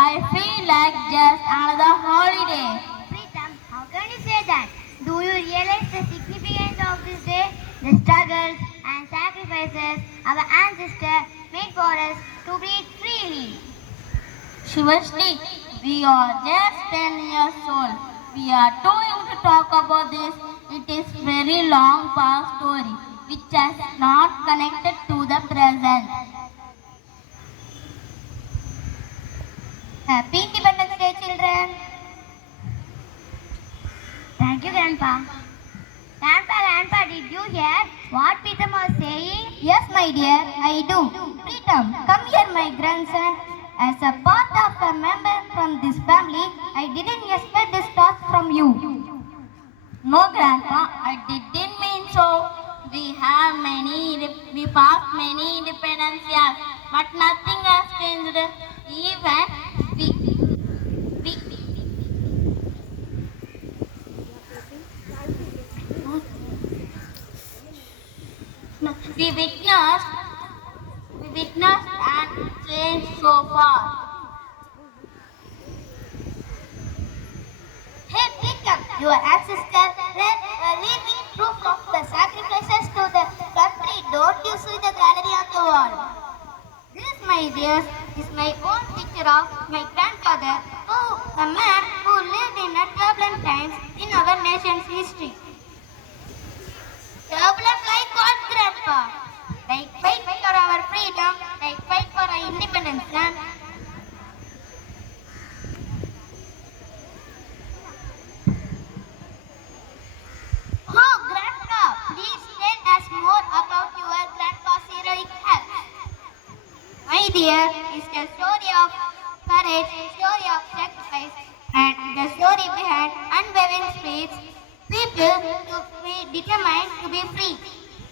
I feel like just another holiday. Pritam, how can you say that? Do you realize the significance of this day? The struggles and sacrifices our ancestors made for us to breathe freely. Shivashri, we are just 10 years old. We are too young to talk about this. It is very long past story which is not connected to the present. Happy Independence Day, children. Thank you, Grandpa. Grandpa, did you hear what Pritam was saying? Yes, my dear, I do. Pritam, come here, my grandson. As a part of a member from this family, I didn't expect this thought from you. No, Grandpa, I didn't mean so. We passed many independence years, but nothing has changed. Even we no, we witnessed and changed so far. Hey, Pritam, your ancestors were a living proof of the sacrifices to the country. Don't you see the gallery on the wall? This, my dears, is my own picture of my grandfather, a man who lived in a turbulent times in our nation's history. Turbulent like what, Grandpa? Like fight for our freedom, like fight for our independence, and Oh, Grandpa, please tell us more about your grandpa's heroic act. my dear, is the story of courage, story of sacrifice, and the story behind unwavering spirits, people to be determined to be free.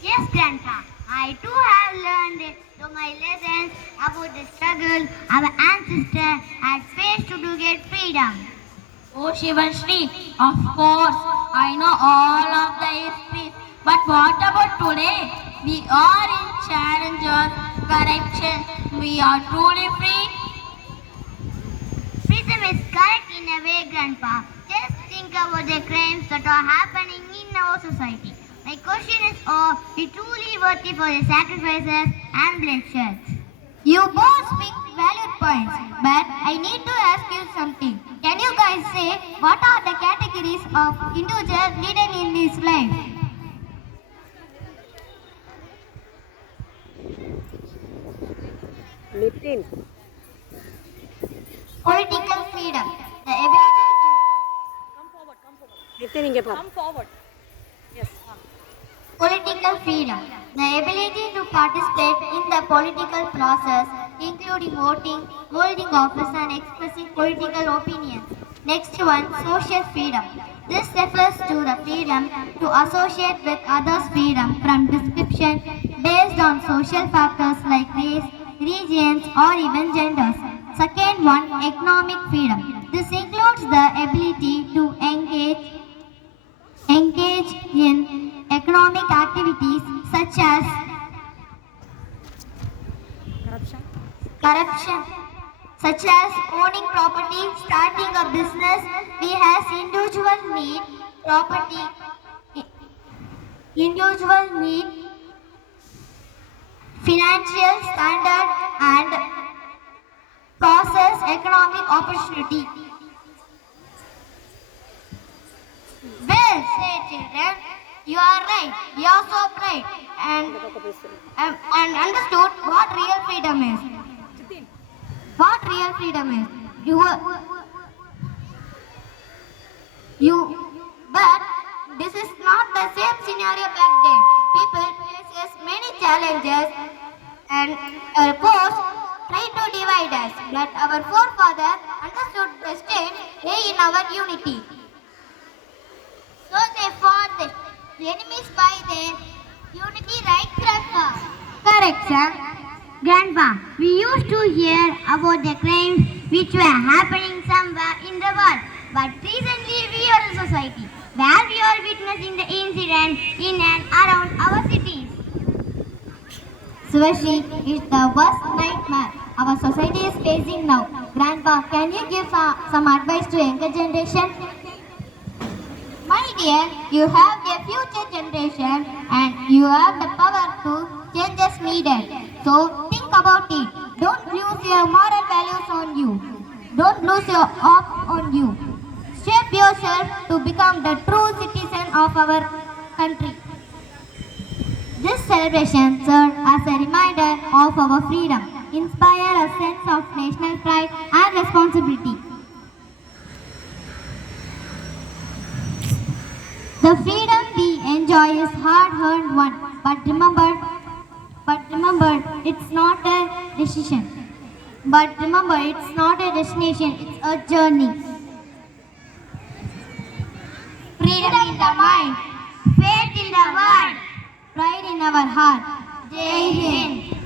Yes, Grandpa, I too have learned through my lessons about the struggle our ancestors had faced to get freedom. Oh Shivashri, of course, I know all of the histories, but what about today? We are in challenges, corruption, we are truly free. Freedom is correct in a way, Grandpa. Just think about the crimes that are happening in our society. My question is, are we truly worthy for the sacrifices and bloodshed? You both speak valid points, but I need to ask you something. Can you guys say what are the categories of individual leader in this life? Nitin. Political freedom, the ability to Nitin, inge Come forward. Yes. political freedom, the ability to participate in the political process, including voting, holding office and expressing political opinions. Next one, social freedom. This refers to the freedom to associate with others' freedom from description based on social factors like race, regions or even genders. Second one, economic freedom. This includes the ability to engage in economic activities such as corruption, such as owning property, starting a business. We as individual need financial standard and process economic opportunity. Well said, children. You are right. You are so bright and understood what real freedom is. What real freedom is. But this is not the same scenario back then. People faces many challenges and our post tried to divide us. But our forefathers understood the state lay in our unity. So they fought the enemies by their unity, right, Grandpa? Correct, sir. Grandpa, we used to hear about the crimes which were happening somewhere in the world. But recently we are a society where we are witnessing the incident in and around our cities. Swashi is the worst nightmare. our society is facing now. Grandpa, can you give some advice to younger generation? My dear, you have a future generation and you have the power to change as needed. So think about it. Don't lose your moral values on you. Don't lose your hope on you. Shape yourself to become the true citizen of our country. This celebration serves as a reminder of our freedom, inspire a sense of national pride and responsibility. The freedom we enjoy is hard-earned one, but remember, it's not a decision. But remember, it's not a destination, it's a journey. Freedom in the mind, faith in the world, pride in our heart. Jai Hind.